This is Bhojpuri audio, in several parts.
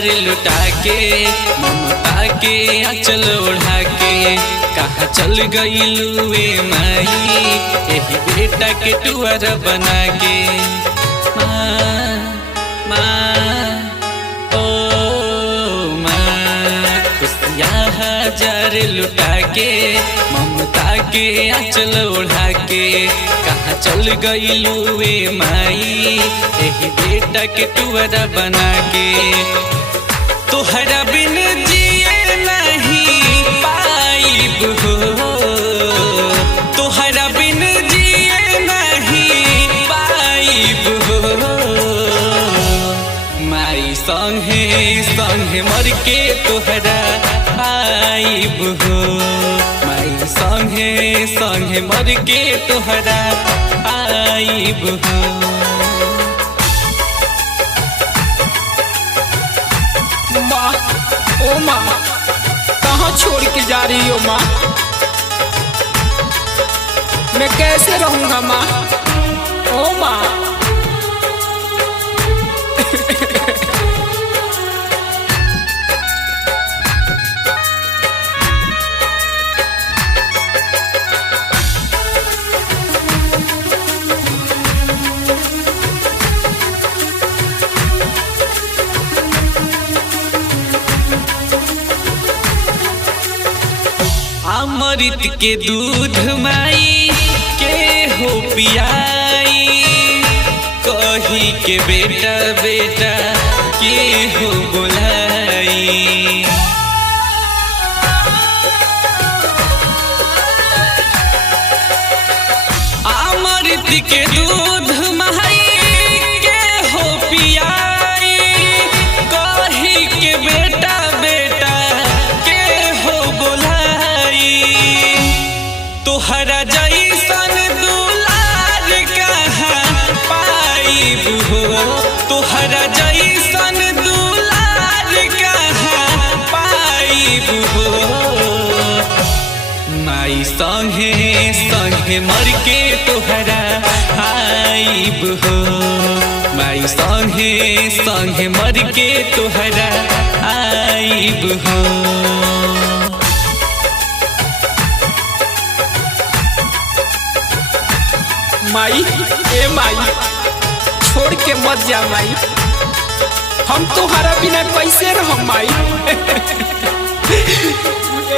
जार लुटा के ममता के आंचल ओढ़ा के कहाँ चल गइलुए माई एही बेटा के टुअर बना के। जार लुटा के ममता के आंचल ओढ़ा के कहाँ चल गइलुए माई एही बेटा के टुअरा बना के। तोहरा बिन जिए नहीं पाइब हो, तोहरा बिन जिए नहीं पाइब हो। माई संगे संगे मर के तोहरा आइब हो, माई संगे संगे मर के तोहरा आइब हो। माँ, ओ माँ, कहाँ छोड़ के जा रही हो माँ? मैं कैसे रहूँगा माँ? ओ माँ, अमृत के दूध माई के हो पियाई कही के बेटा बेटा के हो बुलाई। अमृत के दूध माई के हो पियाई कही के बेटा बेटा के हो बुलाई। तोहरा जैसन दुलार कहाँ पाइब हो, तोहरा जैसन दुलार कहाँ पाइब हो। माई संगे संगे मर के तोहरा आइब हो, माई संगे संगे मर के तोहरा आइब हो। माई, ए माई, छोड़ के मत जा माई, हम तोहरा बिना कैसे रह माई।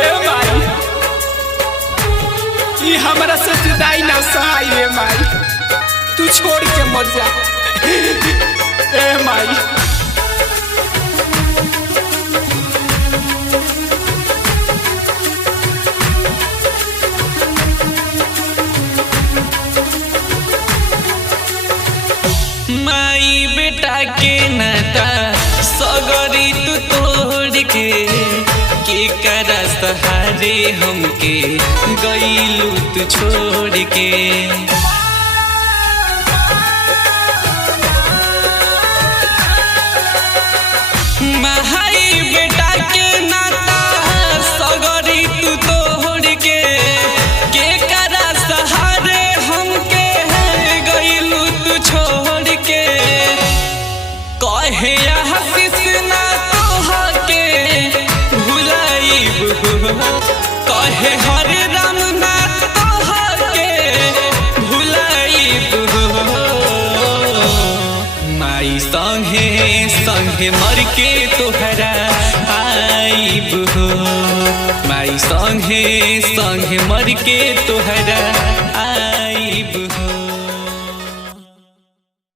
ए माई, ये हमरा से जुदाई ना सहाय रे माई, तू छोड़ के मत जा। ए माई, माई बेटा के नाता सगरी तू तोड़ के करा सहारे हमके गइलू तू छोड़ के। माई बेटा के नाता सगरी तू तोड़ के करा सहारे हमके गइलू तू छोड़ के। कहे हसीस ना तोहके भुलाइब हो, कहे हर राम ना तोहके भुलाइब हो। माई संगे संगे मर के तोहरा आइब हो, माई संगे संगे मर के तोहरा आइब हो।